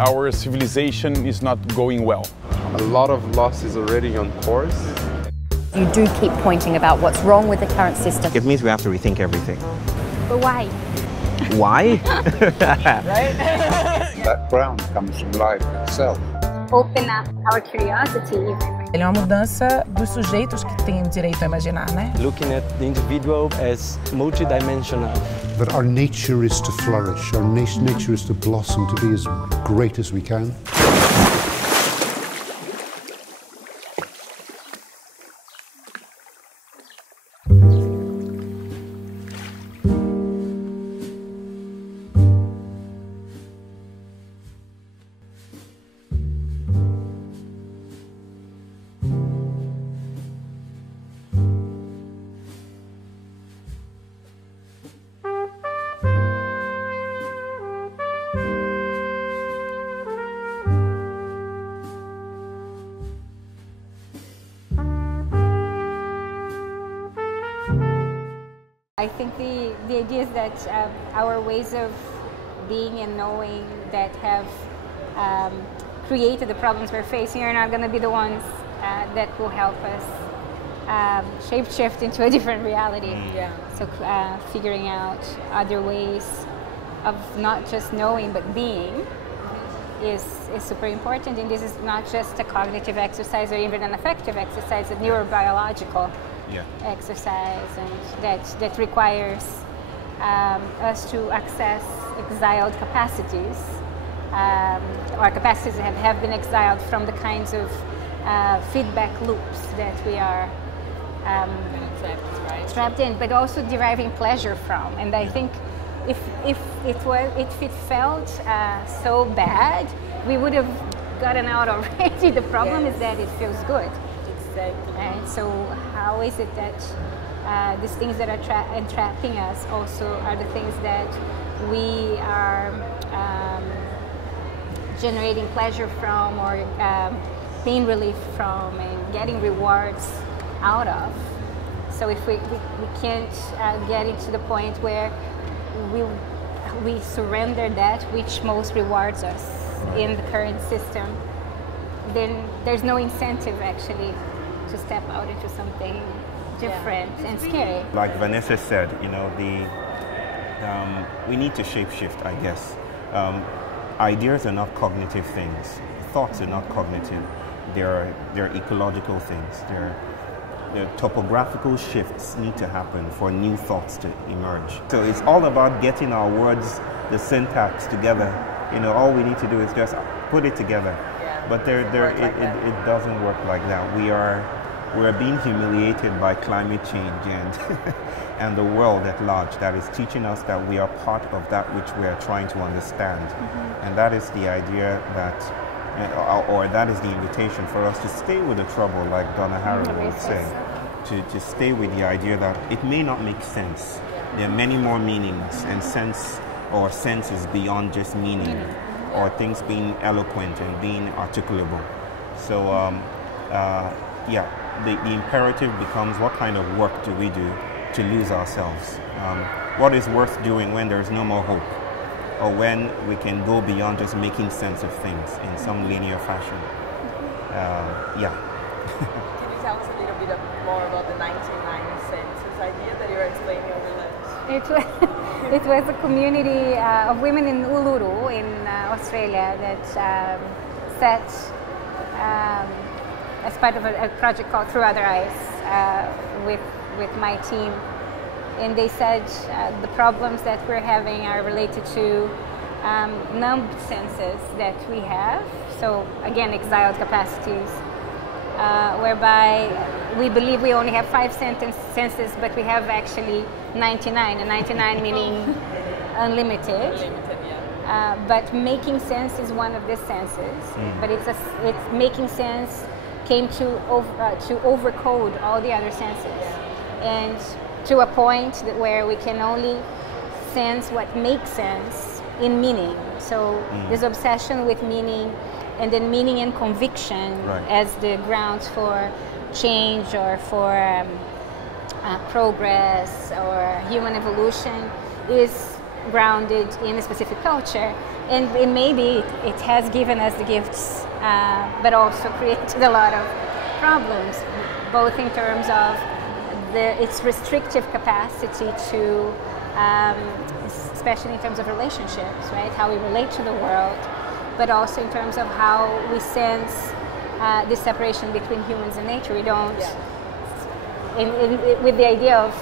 our civilization is not going well. A lot of loss is already on course. You do keep pointing about what's wrong with the current system. It means we have to rethink everything. But why? Why? Background comes from life itself. Open up our curiosity even. Ele é uma mudança dos sujeitos que têm o direito a imaginar, né? Looking at the individual as multidimensional. That our nature is to flourish, our nature is to blossom, to be as great as we can. I think the idea is that our ways of being and knowing that have created the problems we're facing are not going to be the ones that will help us shape-shift into a different reality. Yeah. So figuring out other ways of not just knowing but being is super important, and this is not just a cognitive exercise or even an affective exercise, a neurobiological exercise, and that requires us to access exiled capacities, or capacities that have been exiled from the kinds of feedback loops that we are trapped in, but also deriving pleasure from. And I think if it felt so bad, we would have gotten out already. The problem is that it feels good. Exactly. And so how is it that these things that are entrapping us also are the things that we are generating pleasure from, or pain relief from, and getting rewards out of? So if we can't get it to the point where we surrender that which most rewards us in the current system, then there's no incentive actually to step out into something different and scary. Like Vanessa said, you know, we need to shape-shift, I guess. Ideas are not cognitive things. Thoughts are not cognitive. They're ecological things. The topographical shifts need to happen for new thoughts to emerge. So it's all about getting our words, the syntax together. You know, all we need to do is just put it together. But it doesn't work like that. We're being humiliated by climate change and the world at large that is teaching us that we are part of that which we are trying to understand. And that is the idea that, or that is the invitation for us to stay with the trouble, like Donna Haraway would say, to stay with the idea that it may not make sense. There are many more meanings, and sense is beyond just meaning, or things being eloquent and being articulable. So the imperative becomes, what kind of work do we do to lose ourselves? What is worth doing when there's no more hope, or when we can go beyond just making sense of things in some linear fashion? Can you tell us a little bit more about the 99 census idea that you were explaining over lunch? It was a community of women in Uluru in Australia that set, as part of a project called Through Other Eyes with my team. And they said the problems that we're having are related to numb senses that we have. So again, exiled capacities, whereby we believe we only have 5 senses, but we have actually 99, and 99 meaning unlimited. But making sense is one of these senses. But it's making sense came to overcode all the other senses, and to a point where we can only sense what makes sense in meaning. So this obsession with meaning, and then meaning and conviction as the grounds for change or for progress or human evolution is grounded in a specific culture. And maybe it has given us the gifts, but also created a lot of problems, both in terms of its restrictive capacity to, especially in terms of relationships, right? How we relate to the world, but also in terms of how we sense this separation between humans and nature. We don't, with the idea of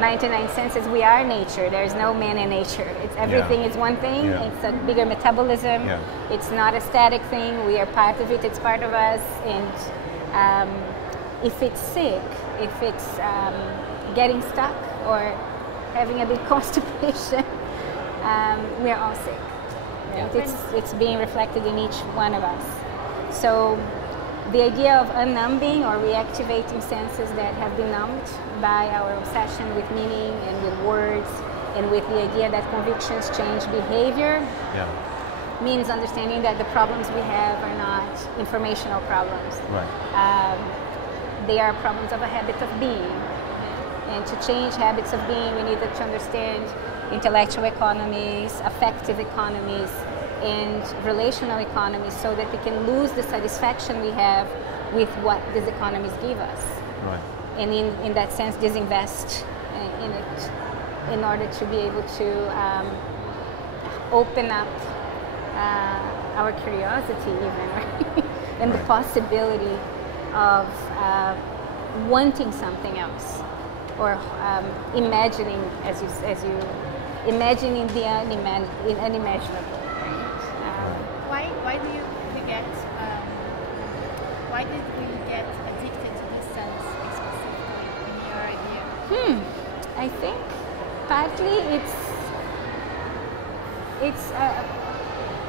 99 senses, we are nature. There's no man in nature. It's everything is one thing. It's a bigger metabolism. It's not a static thing. We are part of it. It's part of us. And if it's sick, if it's getting stuck or having a big constipation, we are all sick. Right? It's being reflected in each one of us. So the idea of unnumbing or reactivating senses that have been numbed by our obsession with meaning and with words and with the idea that convictions change behavior means understanding that the problems we have are not informational problems. They are problems of a habit of being. And to change habits of being, we need to understand intellectual economies, affective economies, and relational economies, so that we can lose the satisfaction we have with what these economies give us. And in that sense, disinvest in it in order to be able to open up our curiosity even, right? And the possibility of wanting something else, or imagining, imagining the unimaginable. Why do you get? Why did we get addicted to this sense specifically in your idea? I think partly it's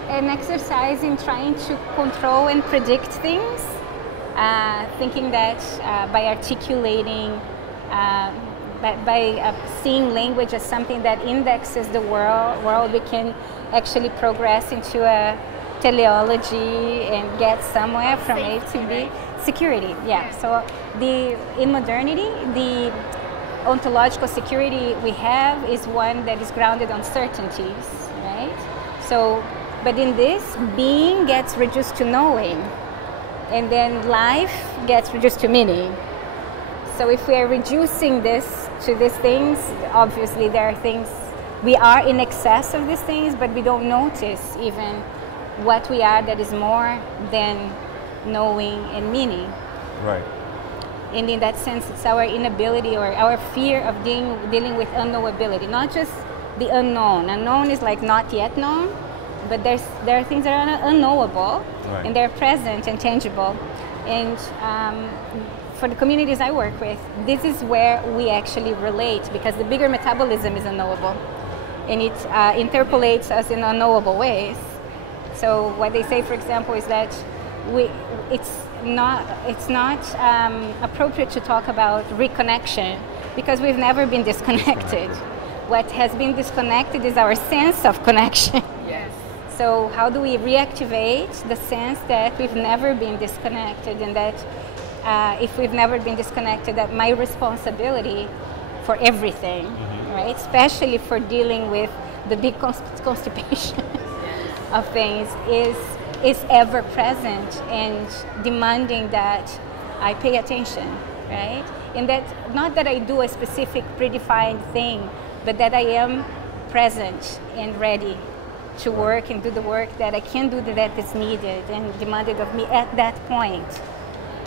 an exercise in trying to control and predict things, thinking that by articulating, by seeing language as something that indexes the world, we can actually progress into a teleology and get somewhere from A to B. Security, So in modernity, the ontological security we have is one that is grounded on certainties, right? So, but in this, being gets reduced to knowing, and then life gets reduced to meaning. So if we are reducing this to these things, obviously there are things, we are in excess of these things, but we don't notice even what we are that is more than knowing and meaning. And in that sense, it's our inability or our fear of dealing with unknowability, not just the unknown. Unknown is like not yet known, but there are things that are unknowable, and they're present and tangible. And for the communities I work with, this is where we actually relate, because the bigger metabolism is unknowable, and it interpolates us in unknowable ways. So what they say, for example, is that it's not appropriate to talk about reconnection, because we've never been disconnected. What has been disconnected is our sense of connection. So how do we reactivate the sense that we've never been disconnected, and that if we've never been disconnected, that my responsibility for everything, right, especially for dealing with the big constipation of things, is ever present and demanding that I pay attention, right? And that, not that I do a specific predefined thing, but that I am present and ready to work and do the work that I can do, that is needed and demanded of me at that point.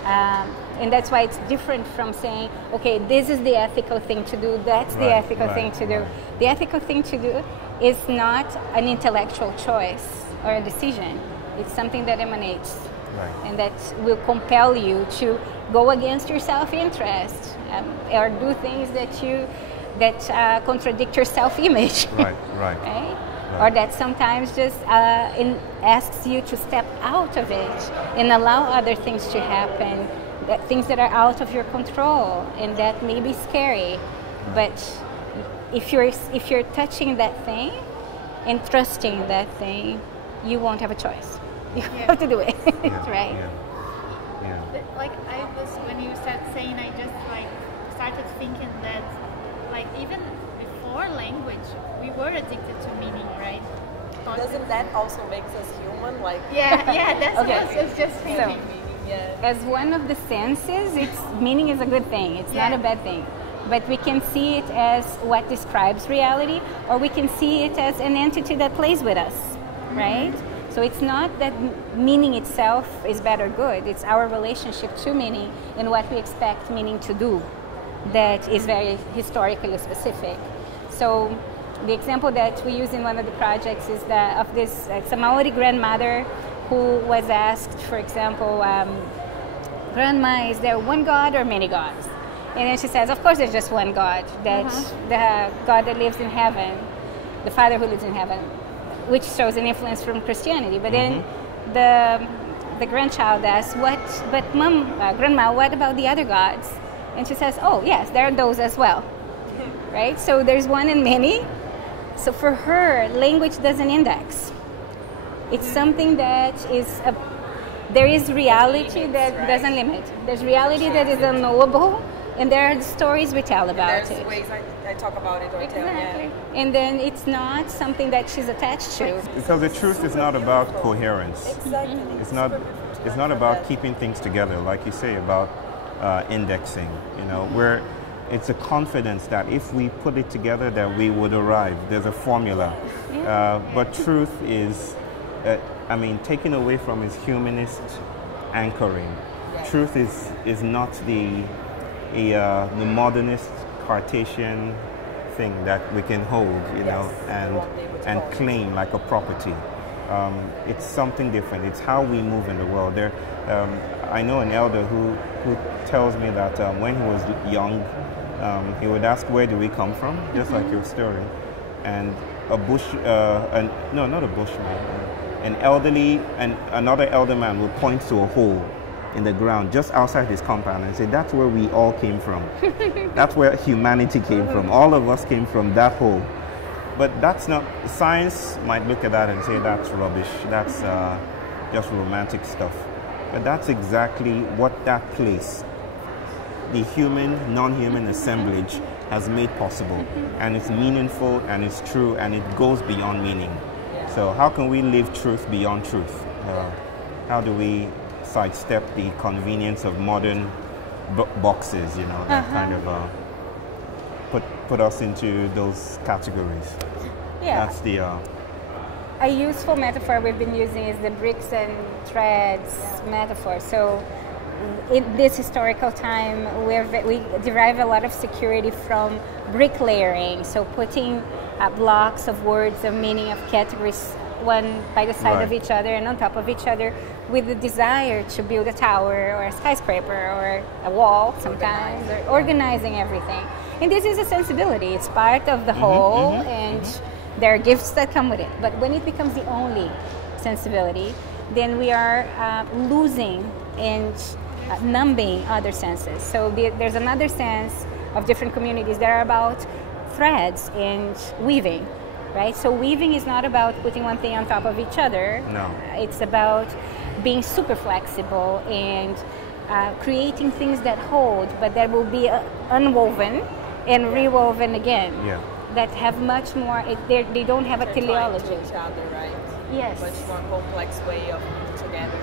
And that's why it's different from saying, okay, this is the ethical thing to do, that's the ethical thing to do. The ethical thing to do is not an intellectual choice or a decision. It's something that emanates, and that will compel you to go against your self-interest, or do things that contradict your self-image, right? Or that sometimes just asks you to step out of it and allow other things to happen, things that are out of your control and that may be scary. But if you're touching that thing and trusting that thing, you won't have a choice. You have to do it, right? Like when you started saying, I just started thinking that even before before language, we were addicted to meaning, right? Doesn't that also make us human? Like yeah, that's okay. what I was just thinking. As one of the senses, meaning is a good thing. It's not a bad thing. But we can see it as what describes reality, or we can see it as an entity that plays with us, right? So it's not that meaning itself is bad or good. It's our relationship to meaning and what we expect meaning to do that is very historically specific. So the example that we use in one of the projects is that of this, it's a Maori grandmother who was asked, for example, Grandma, is there one God or many gods? And then she says, of course there's just one God, that the God that lives in heaven, the Father who lives in heaven, which shows an influence from Christianity. But then the grandchild asks, but Mom, Grandma, what about the other gods? And she says, oh yes, there are those as well, right? So there's one and many. So for her, language doesn't index. It's something that is, there is reality that doesn't limit. There's reality that is unknowable, and there are stories we tell about it. Ways I talk about it or tell, And then it's not something that she's attached to. Because the truth is not about coherence. Exactly. It's not about keeping things together, like you say, about indexing. You know, it's a confidence that if we put it together, that we would arrive. There's a formula. But truth is, taken away from its humanist anchoring. Truth is not the modernist Cartesian thing that we can hold, you know, and claim like a property. It's something different. It's how we move in the world. I know an elder who tells me that when he was young, he would ask, where do we come from? Just like your story. And not a bushman, another elder man will point to a hole in the ground just outside his compound and say, that's where we all came from. That's where humanity came from. All of us came from that hole. But that's not, science might look at that and say that's rubbish, that's just romantic stuff. But that's exactly what that place, the human, non-human assemblage, has made possible. And it's meaningful and it's true and it goes beyond meaning. So how can we live truth beyond truth? How do we sidestep the convenience of modern boxes, you know, that kind of put us into those categories? That's the... A useful metaphor we've been using is the bricks and threads metaphor. So in this historical time, we derive a lot of security from bricklayering, so putting blocks of words, of meaning, of categories, one by the side of each other and on top of each other, with the desire to build a tower or a skyscraper or a wall sometimes, or organizing everything. And this is a sensibility. It's part of the whole, and there are gifts that come with it. But when it becomes the only sensibility, then we are losing and numbing other senses. So there's another sense of different communities that are about threads and weaving, right? So weaving is not about putting one thing on top of each other. No. It's about being super flexible and creating things that hold, but that will be unwoven and rewoven again. Yeah. That have much more, they don't have a teleology. Each other, right? Yes. Much more complex way of being together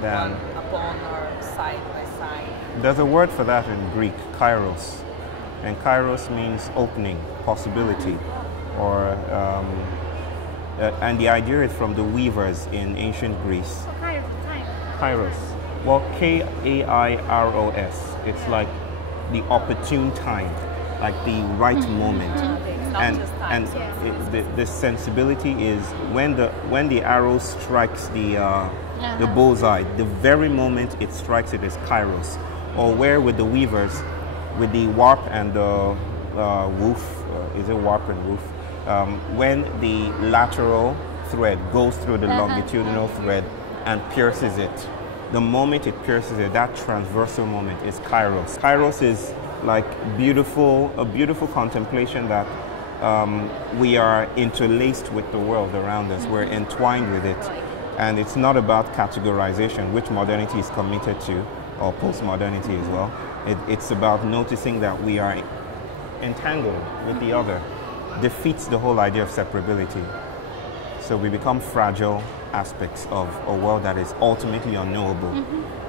than one upon or side by side. There's a word for that in Greek, kairos. And kairos means opening, possibility. Or and the idea is from the weavers in ancient Greece. Kairos. Well, K-A-I-R-O-S. It's like the opportune time, like the right moment. And the sensibility is when the arrow strikes the bullseye, the very moment it strikes it is kairos. Or where with the weavers, with the warp and the woof, is it warp and woof? When the lateral thread goes through the longitudinal thread and pierces it, the moment it pierces it, that transversal moment is kairos. Kairos is like a beautiful contemplation that we are interlaced with the world around us. We're entwined with it. And it's not about categorization, which modernity is committed to, or postmodernity as well. It's about noticing that we are entangled with the other. defeats the whole idea of separability. So we become fragile aspects of a world that is ultimately unknowable,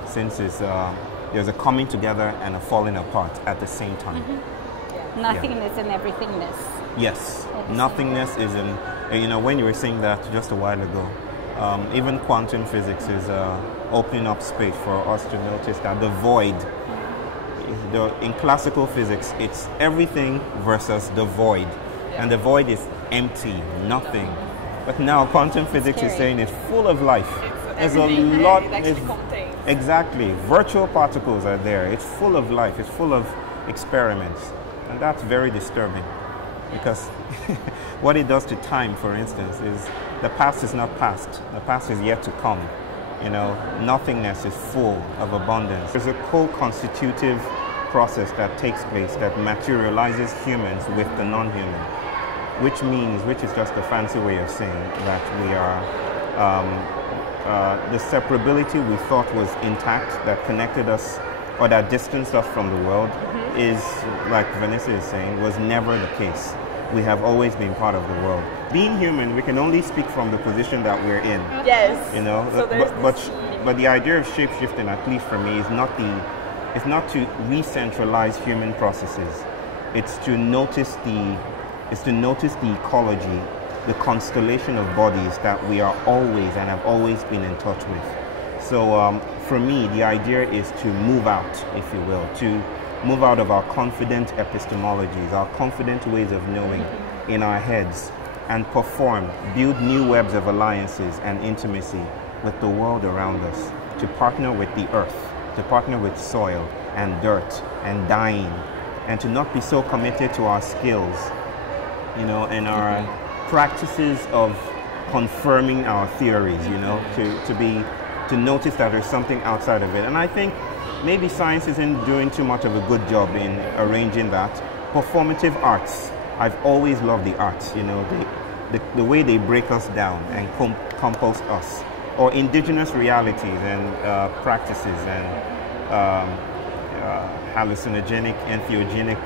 since there's a coming together and a falling apart at the same time. Nothingness and everythingness. Yes, nothingness is you know, when you were saying that just a while ago, even quantum physics is opening up space for us to notice that the void, in classical physics, it's everything versus the void. And the void is empty, nothing. But now quantum physics is saying it's full of life. There's a lot. Exactly. Virtual particles are there. It's full of life. It's full of experiments. And that's very disturbing. Because what it does to time, for instance, is the past is not past. The past is yet to come. You know, nothingness is full of abundance. There's a co-constitutive process that takes place that materializes humans with the non-human, which is just a fancy way of saying that we are, the separability we thought was intact, that connected us or that distanced us from the world is, like Vanessa is saying, was never the case. We have always been part of the world. Being human, we can only speak from the position that we're in. Yes. You know, so but the idea of shape-shifting, at least for me, is not to re-centralize human processes. It's to notice the ecology, the constellation of bodies that we are always and have always been in touch with. So for me, the idea is to move out, if you will, to move out of our confident epistemologies, our confident ways of knowing in our heads, and build new webs of alliances and intimacy with the world around us, to partner with the earth, to partner with soil and dirt and dying, and to not be so committed to our skills, you know, and our practices of confirming our theories, you know, to notice that there's something outside of it. And I think maybe science isn't doing too much of a good job in arranging that. Performative arts, I've always loved the arts, you know, the way they break us down and compost us, or indigenous realities and practices and hallucinogenic, entheogenic.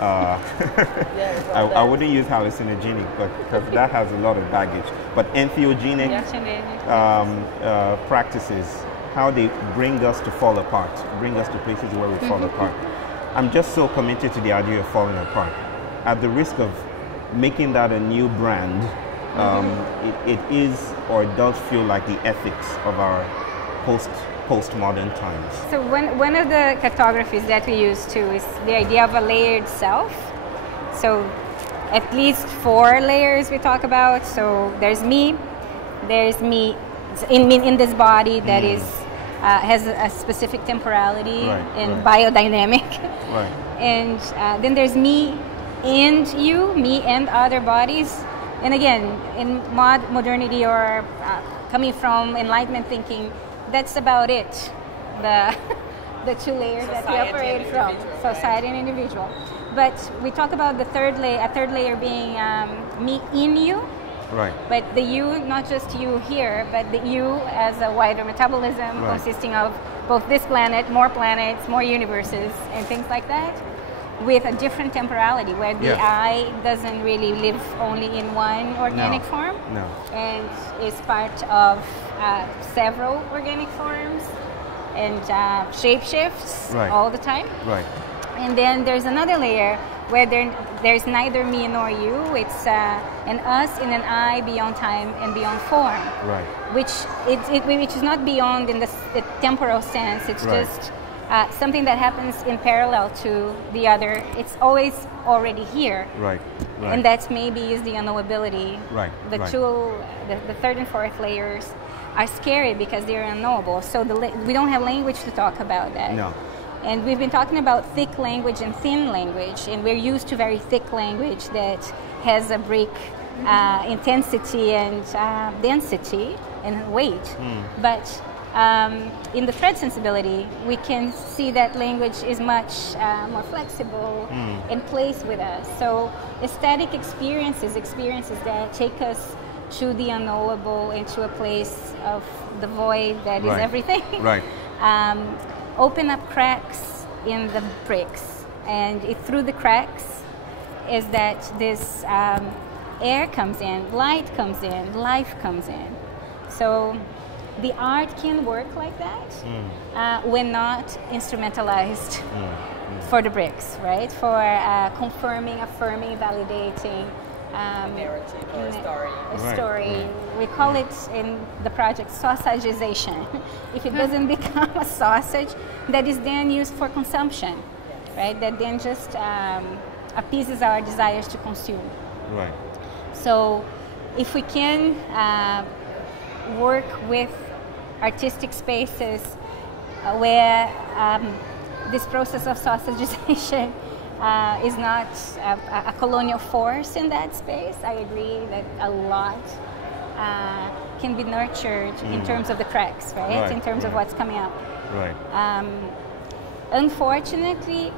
I wouldn't use hallucinogenic, but because that has a lot of baggage. But entheogenic practices, how they bring us to fall apart, bring us to places where we fall apart. I'm just so committed to the idea of falling apart. At the risk of making that a new brand, it is or it does feel like the ethics of our postmodern times. So one of the cartographies that we use too is the idea of a layered self. So at least 4 layers we talk about. So there's me in this body that is has a specific temporality and biodynamic. And then there's me and you, me and other bodies. And again, in modernity or coming from Enlightenment thinking, that's about it. The 2 layers that we operate from, society and individual. But we talk about the third layer, a third layer being me in you. Right. But the you, not just you here, but the you as a wider metabolism consisting of both this planet, more universes, and things like that, with a different temporality where the I doesn't really live only in one organic form and is part of several organic forms and shape shifts all the time. Right. And then there's another layer where there's neither me nor you. It's an us in an I beyond time and beyond form. Right. Which is not beyond in the temporal sense. It's just something that happens in parallel to the other. It's always already here. Right. And that's maybe is the unknowability. Right. The third and fourth layers are scary because they're unknowable. So we don't have language to talk about that. No. And we've been talking about thick language and thin language, and we're used to very thick language that has a break intensity and density and weight. But in the thread sensibility, we can see that language is much more flexible and plays with us. So aesthetic experiences that take us to the unknowable and to a place of the void that is everything. Open up cracks in the bricks, and through the cracks is that this air comes in, light comes in, life comes in. So the art can work like that when not instrumentalized for the bricks, right? For confirming, affirming, validating. Narrative or a story. Right. We call it in the project sausagization. If it doesn't become a sausage that is then used for consumption, right? That then just appeases our desires to consume. Right. So if we can work with artistic spaces where this process of sausagization is not a colonial force in that space, I agree that a lot can be nurtured in terms of the cracks, right? In terms of what's coming up. Right. Unfortunately,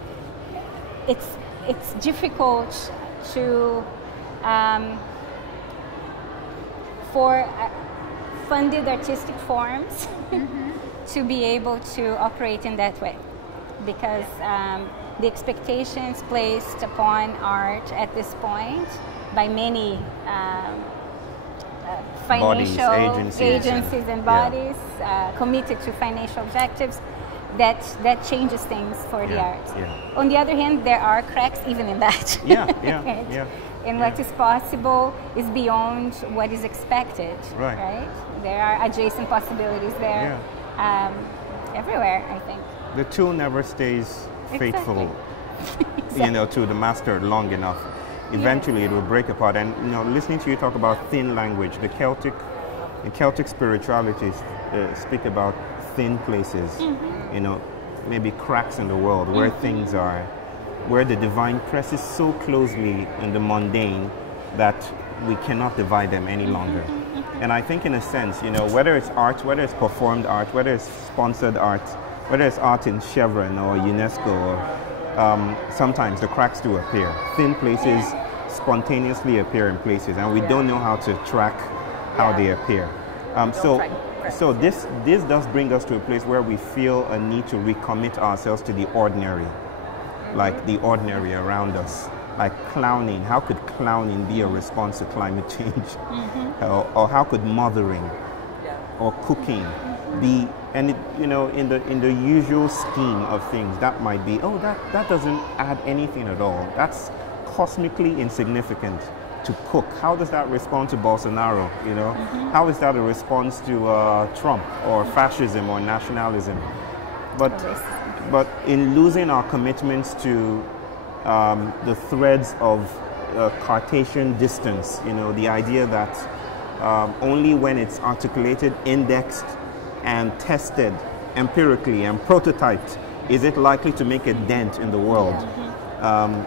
it's difficult to for funded artistic forms to be able to operate in that way, because the expectations placed upon art at this point by many financial agencies and bodies committed to financial objectives, that changes things for the art. On the other hand, there are cracks even in that. And what is possible is beyond what is expected, right? There are adjacent possibilities there everywhere, I think. The tool never stays faithful, you know, to the master long enough. Eventually it will break apart. And you know, listening to you talk about thin language, the Celtic spiritualities speak about thin places, you know, maybe cracks in the world where things are, where the divine presses so closely in the mundane that we cannot divide them any longer. And I think in a sense, you know, whether it's art, whether it's performed art, whether it's sponsored art, whether it's art in Chevron or UNESCO, or sometimes the cracks do appear. Thin places spontaneously appear in places, and we don't know how to track how they appear. So this does bring us to a place where we feel a need to recommit ourselves to the ordinary, like the ordinary around us. Like clowning, how could clowning be a response to climate change? Or how could mothering or cooking be, and it, you know, in the usual scheme of things, that might be, oh, that doesn't add anything at all. That's cosmically insignificant to cook. How does that respond to Bolsonaro, you know? How is that a response to Trump or fascism or nationalism? But in losing our commitments to the threads of Cartesian distance, you know, the idea that only when it's articulated, indexed, and tested empirically and prototyped is it likely to make a dent in the world.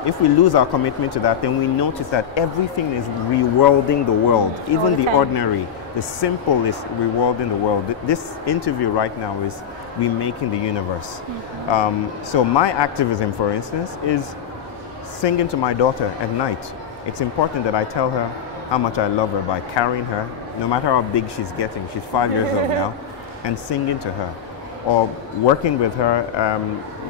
If we lose our commitment to that, then we notice that everything is reworlding the world, even the ordinary. The simple is reworlding the world. This interview right now is remaking the universe. So my activism, for instance, is singing to my daughter at night. It's important that I tell her how much I love her by carrying her, no matter how big she's getting. She's 5 years old now, and singing to her, or working with her,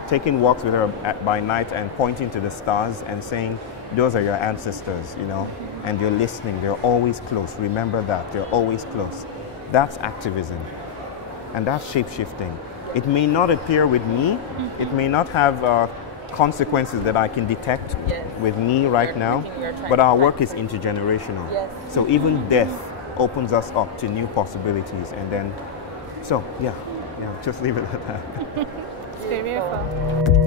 taking walks with her by night and pointing to the stars and saying, those are your ancestors, you know, and you're listening. They're always close. Remember that. They're always close. That's activism, and that's shape-shifting. It may not appear with me. It may not have consequences that I can detect with me right now, but our work is intergenerational. So even death opens us up to new possibilities, and then, so yeah, just leave it at that. It's very beautiful.